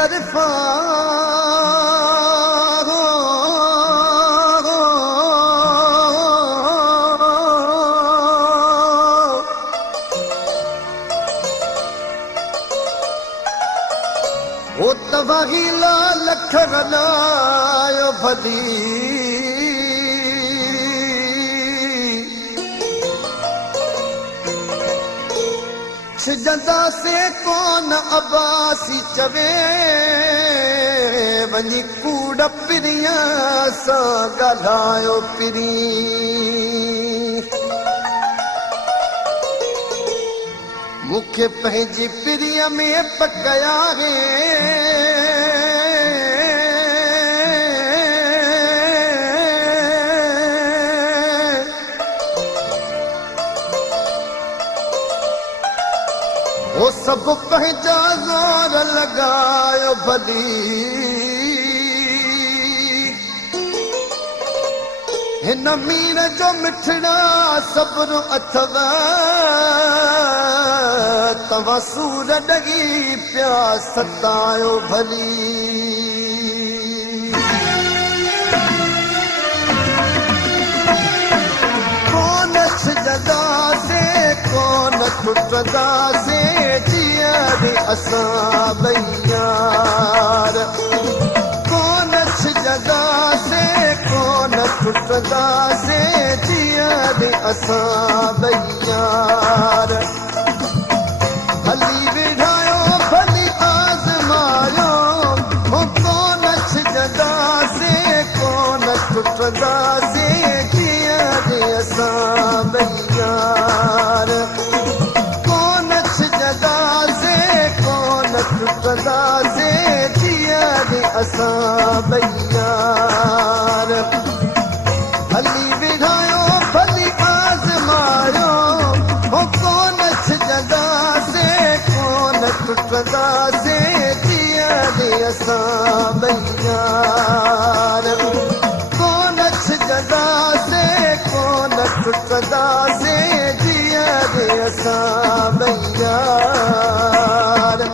तरफा ओ तवाही लाल खरलायो भली छजंदा से कौन अब्बासी चवे वञी कूड़ पिरिया सां ॻाल्हायो पिरी मूंखे पंहिंजी पिरीअ में पकया है वो सब पंहिंजा ज़ोर लॻायो भली हिन मीर जो मिठड़ा सब्र अथव तव्हां सूर ॾगी पिया सतायो भली कोन छॾंदासे कोन टुटंदासे जीअरे असां ॿई यार कोन छॾंदासे कोन टुटंदासे जीअरे असां ॿई यार भली विढ़ायो भली आज़मायो हो कोन छॾंदासे कोन टुटंदासे जीअरे असां ॿई यार कोन छॾंदासे कोन टुटंदासे जीअरे असां ॿई यार भली विढ़ायो भली आज़मायो हो कोन छॾंदासे कोन टुटंदासे जीअरे असां ॿई यार कोन छॾंदासे कोन टुटंदासे जीअरे असां ॿई यार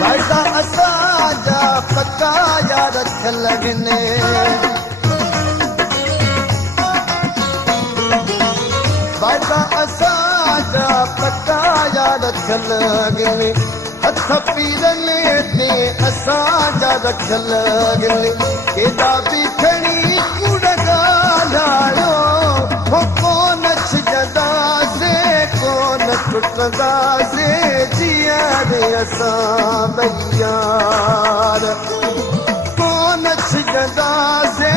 वाइदा असांजा पक्का यार रखियल आहिनि वाइदा असांजा पक्का यार रखियल आहिनि हथ पीरनि ते असांजा रखियल आहिनि केॾा बि खणी कूड़ ॻाल्हायो हो कोन छॾंदासे कोन टुटंदासे जीअरे असां ॿई यार कोन छॾंदासे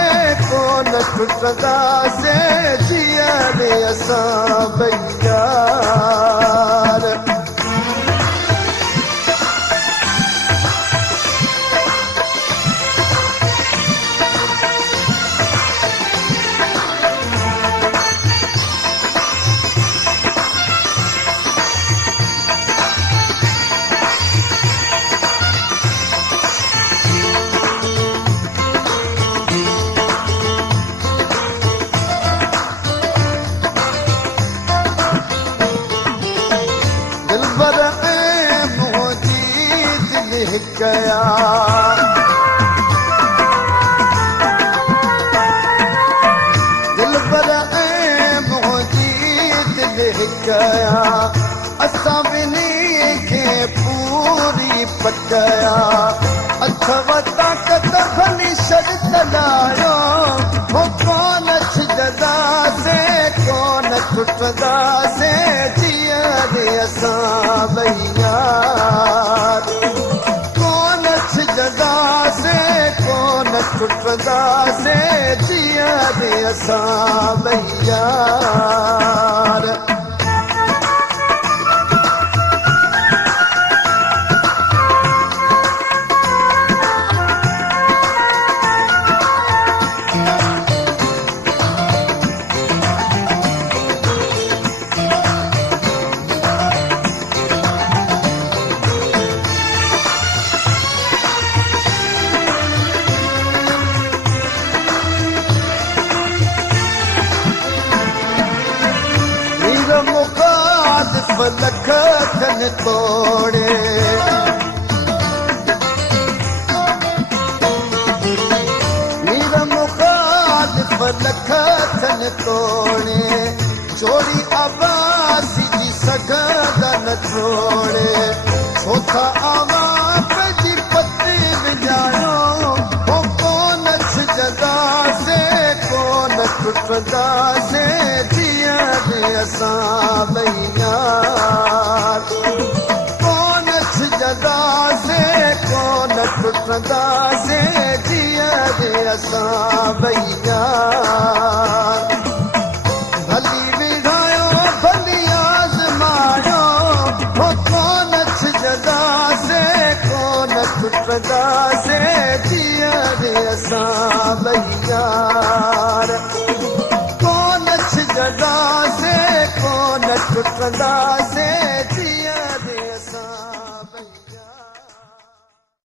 कोन टुटंदासे जीअरे असां ॿई यार दिलबर ऐं मुंहिंजी दिलि हिकु दिलबर ऐं मुंहिंजी दिलि हिकु असां ॿिन्ही खे पूरी पकया अथव ताक़त भली शर्त लायो हो कोन छॾंदासे कोन टुटंदासे जीअरे असां ॿई यार कोन छॾंदासे कोन टुटंदासे जीअरे असां ॿई यार तोड़े मीर मुखालिफ लख थन तोड़े जोड़ी आवाज़ जी सगदन छोड़े सोथा आवाज़ जी पति विजायो हो कोन जदा से कोन टुटदा से जिया असां भैयार कोन जदा से कोन टुटदा से जिया असां भैयार भली विढ़ायो भली आज़मायो हो कोन जदा से कोन टुटदा से जिया असां भैयार कोन जदा से कोन टुटदा से